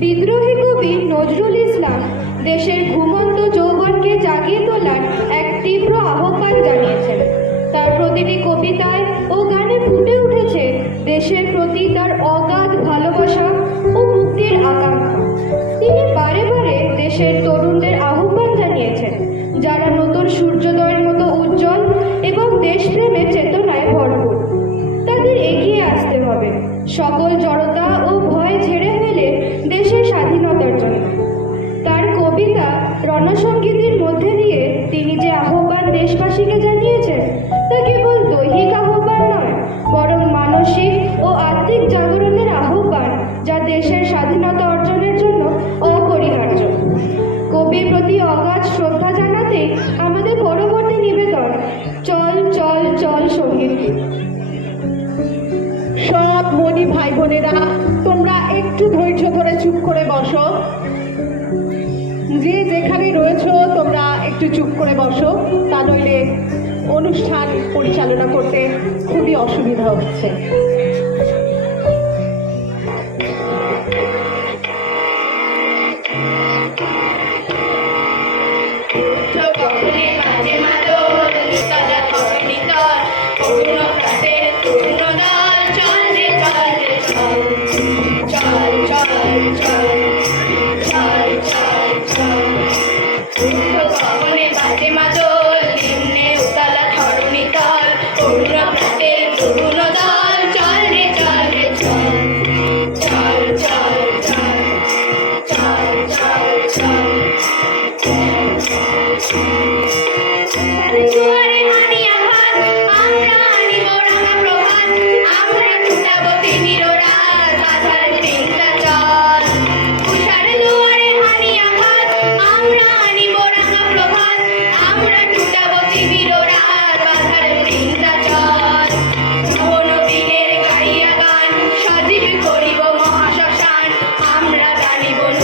বিদ্রোহী কবি নজরুল ইসলাম দেশের ঘুমন্ত যৌবনকে জাগিয়ে তোলার এক তীব্র আহ্বান জানিয়েছেন। তার প্রতিটি কবিতায় ও গানে ফুটে উঠেছে দেশের প্রতি তার অগাধ ভালোবাসা ও মুক্তির আকাঙ্ক্ষা। তিনি বারে বারে দেশের তরুণদের আহ্বান জানিয়েছেন, যারা নতুন সূর্যোদয়ের মতো উজ্জ্বল এবং দেশপ্রেমের সকল জড়তা ও ভয় ঝেড়ে ফেলে দেশের স্বাধীনতার জন্য। তার কবিতা রণসঙ্গীতের মধ্যে দিয়ে তিনি যে আহ্বান দেশবাসীকে সব মনি ভাই বোনেরা তোমরা একটু ধৈর্য ধরে চুপ করে বসো। যে যেখানে রয়েছো, তোমরা একটু চুপ করে বসো। তা নইলে অনুষ্ঠান পরিচালনা করতে খুবই অসুবিধা হচ্ছে। Además,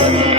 Amen.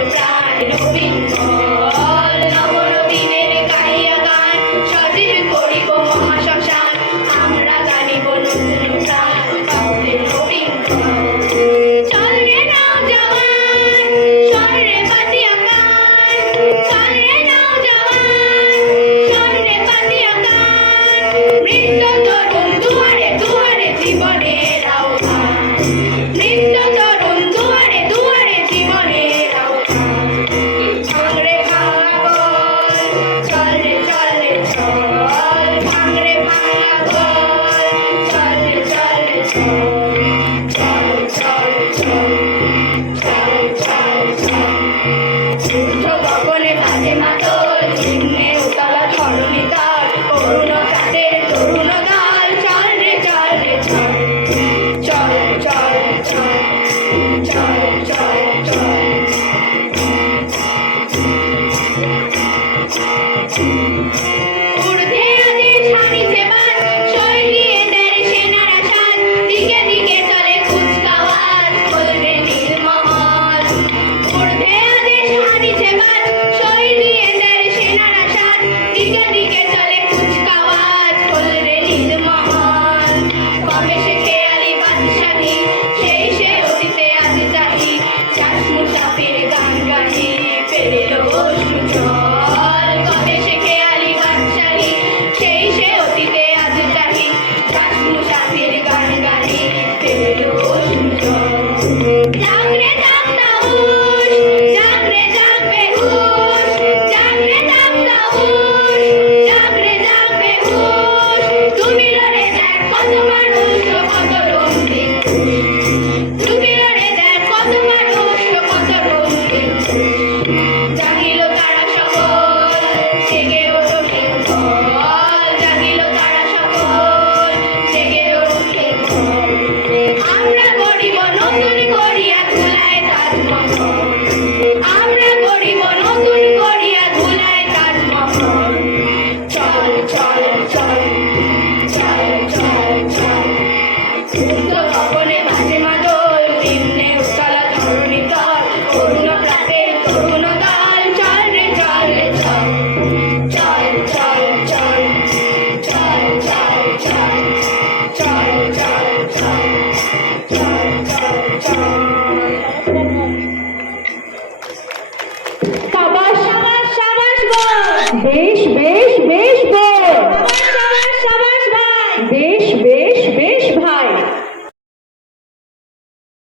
Beijo, beijo, beijo.